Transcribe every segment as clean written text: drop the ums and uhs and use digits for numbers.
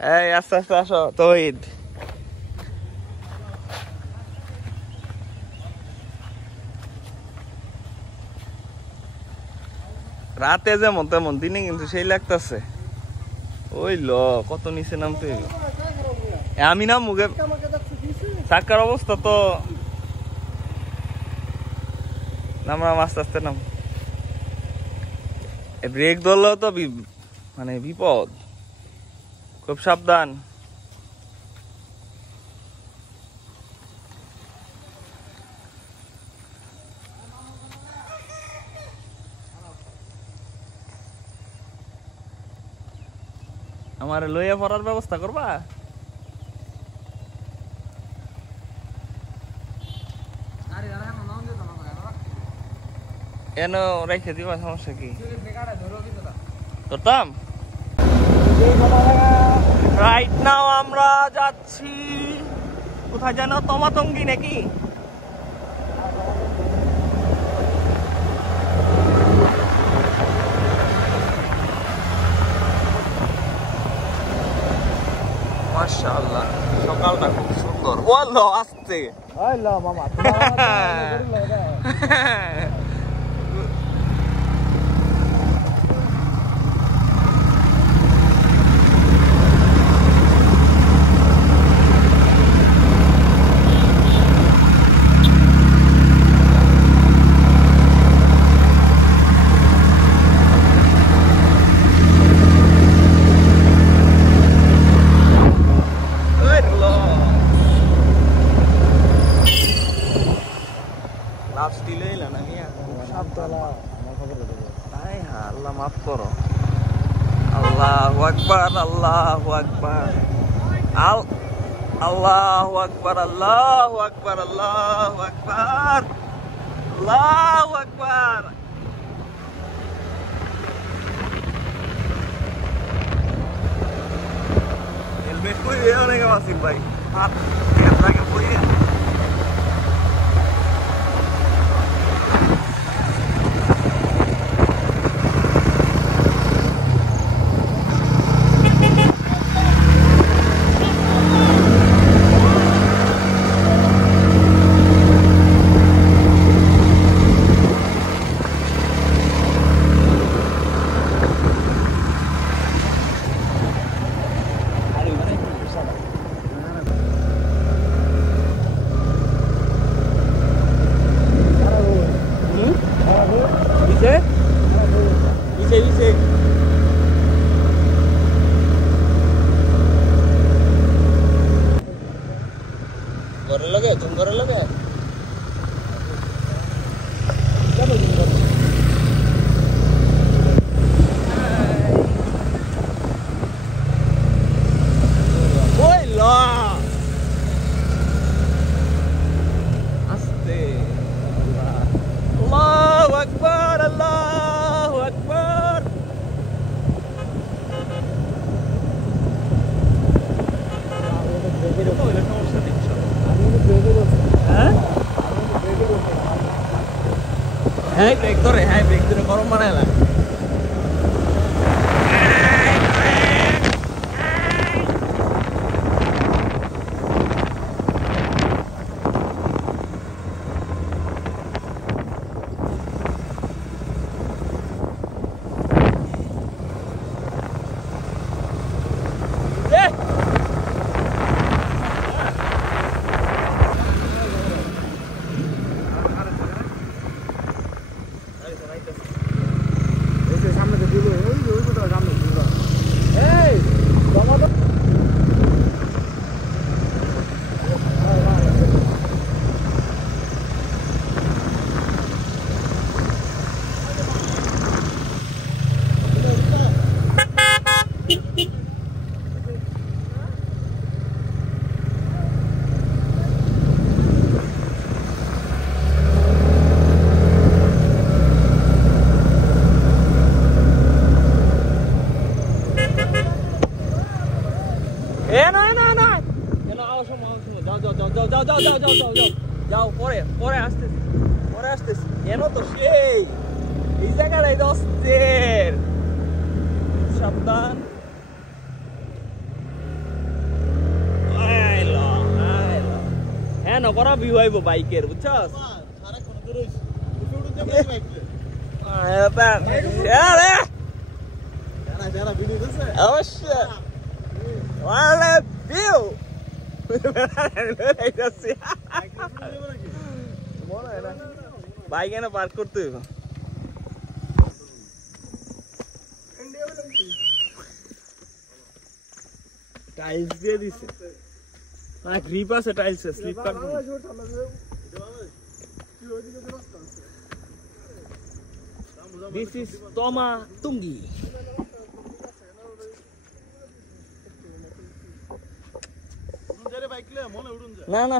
এই আস্তে আস্তে আসো তৌহিদ। রাতে যেমন তেমন, দিনে কিন্তু সেই লাগতেছে। ওই ল কত নিচে নামতে হইব। আমি না মুখে চাকার অবস্থা তো নামলাম আস্তে আস্তে নাম। ব্রেক ধরলেও তো মানে বিপদ, খুব সাবধান। আমার লইয়া পড়ার ব্যবস্থা করবা? এন রেখে দিবা, সমস্যা কি? ধরতাম। রাইট নাও আমরা যাচ্ছি কোথায় যেন, তমাতঙ্গি নাকি? মাশাআল্লাহ, সকালটা খুব সুন্দর। ওয়াল্লাহ আসছে। আল্লাহ মামা আল্লাহ মাফ করো। আল্লাহু আকবার, আল্লাহু আকবার, আল্লাহু আকবার, আল্লাহু আকবার, আল্লাহু আকবার, আল্লাহু আকবার। হেলমেট পরে অনেক আসিফ ভাই, হাত ক্যামেরাকে পরে ব্রেক ধরে, হ্যাঁ ব্রেক ধরে গরম বানায় না। যাও পরে আসতেছি এনো তো সেই এই জায়গাটাই দোস্তের সাবধান। না বড় ভিউ আইবো বাইকের বুঝছস অবশ্যই ভিউ বাইক এনে পার্ক করতে হইব টাইলস দিয়ে দিছে না গ্রিপ আছে টাইলসে স্লিপ কাটবে দিস ইজ তমা তুঙ্গি না না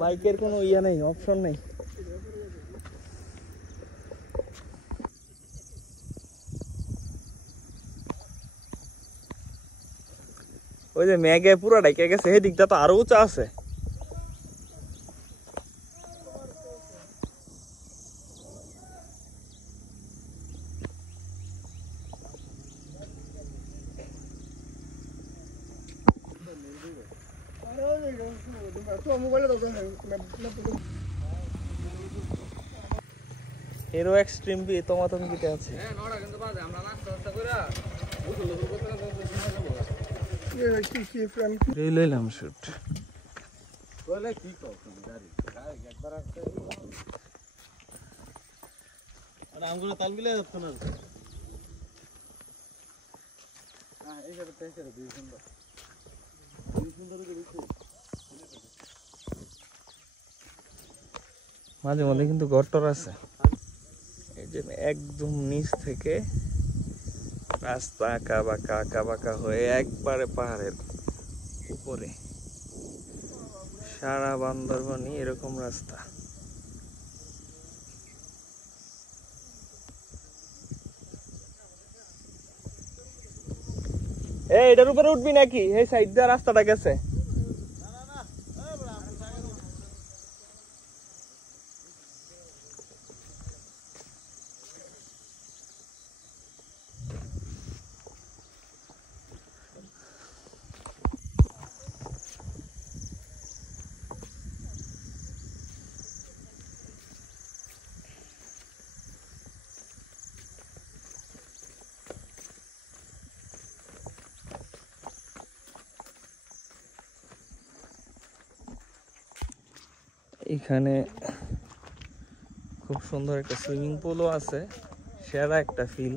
বাইকের কোনো ইয়া নেই অপশন নেই ওই যে মেঘে পুরো ঢেকে গেছে এই দিকটা তো আরো উঁচা আছে হিরো এক্সট্রিম বি তোমাতম কিতে আছে লইলাম শুট আমগুলো তাল মিলে যাচ্ছে না মাঝে মধ্যে কিন্তু গর্তর আছে এই যে একদম নিচ থেকে রাস্তা আঁকা বাঁকা হয়ে একবারে পাহাড়ের উপরে সারা বান্দরবানই এরকম রাস্তা এটার উপরে উঠবি নাকি এই সাইড দিয়ে রাস্তাটা গেছে এখানে খুব সুন্দর একটা সুইমিং পুলও আছে সেরা একটা ফিল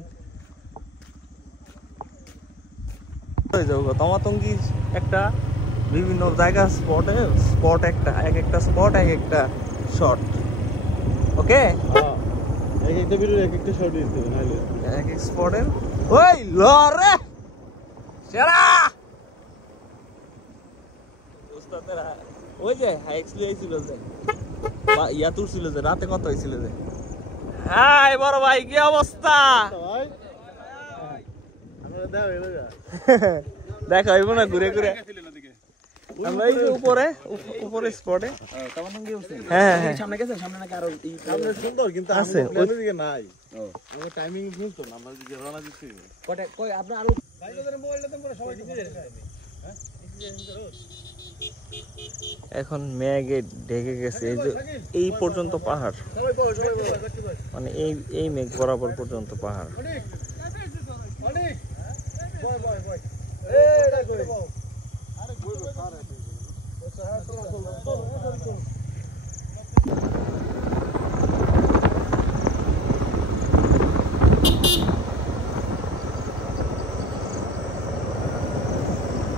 তমাতঙ্গি একটা বিভিন্ন জায়গা স্পট একটা এক একটা শট ওকে এক একটা ভিডিও এক একটা শট দিতে হবে এক এক স্পটের ওই লরে সেরা ওস্তাদেরা ওই যে হাইক্সলি হয়েছিল যে ইয়া তুলছিল যে রাতে কত হয়েছিল যে হাই বড় ভাই কি অবস্থা দেখা হইব না ঘুরে ঘুরে আমরা এই উপরে স্পটে হ্যাঁ সামনে গেছে সামনে নাকি আরো সামনে সুন্দর কিন্তু আছে ওইদিকে নাই আমরা টাইমিং বুঝতো না আমরা যে রওনা দিছি কটে কই আপনি আরো ভাইদের মোবাইলটা তো সবাই হ্যাঁ এখন মেঘে ঢেকে গেছে এই পর্যন্ত পাহাড় মানে এই মেঘ বরাবর পর্যন্ত পাহাড়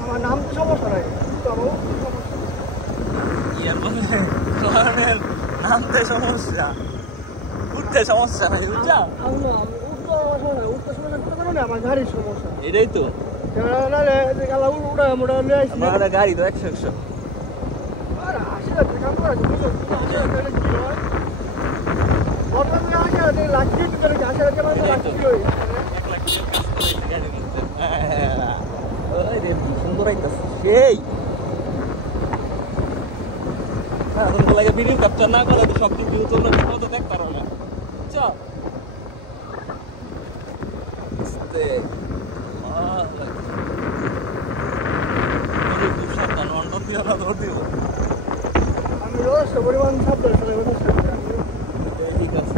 আমার নাম তো সমস্যা নাই নামতে সমস্যা উঠতে সমস্যা নাই বুঝছা আমার গাড়ির সমস্যা এটাই তো গাড়ি তো 100 সুন্দর সেই লাগে ভিডিও ক্যাপচার না করলে সব ভিডিও চললে তো দেখতে পারো না বুঝছো সাবধান অন্ডর দিয়ে ধর দিব যথেষ্ট পরিমাণ শব্দ হচ্ছে যথেষ্ট ঠিক আছে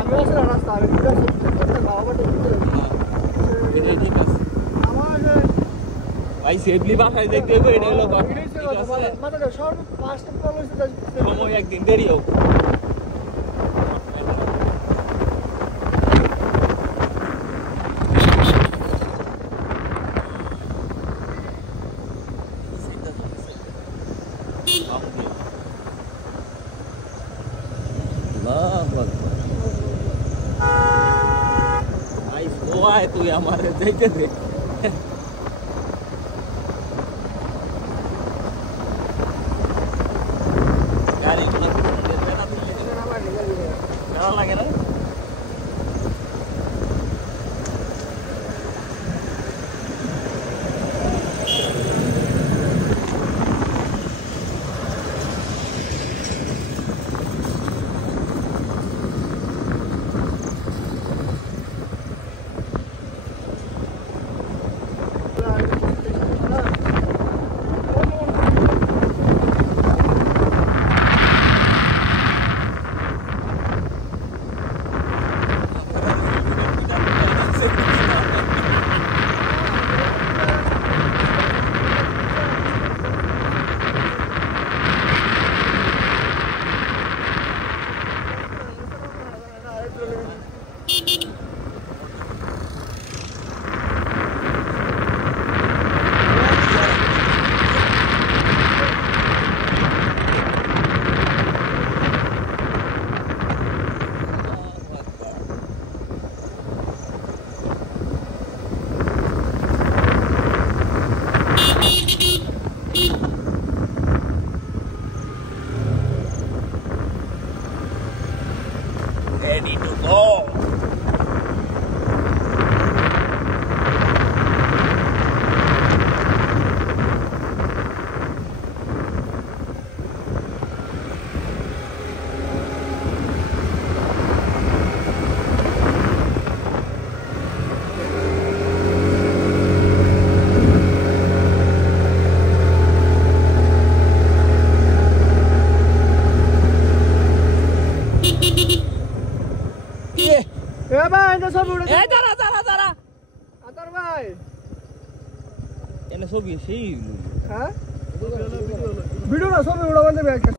আমি আসলে রাস্তা আমি ঠিক আছে ঠিক আছে আমার ভাই সেফলি বাসায় দেখতে হবে এটা হলো মাথাটা সর্ব ফার্স্ট কল হইছে সময় একদিন দেরি হোক তুই আমার দেখতে দে গাড়িগুলো লাগে না ready to go. ভাই এটা ছবি উঠে এই দাঁড়া আতার ভাই এনে ছবি সেই হ্যাঁ ভিডিও না ছবি উড়াবেন দেবে একটা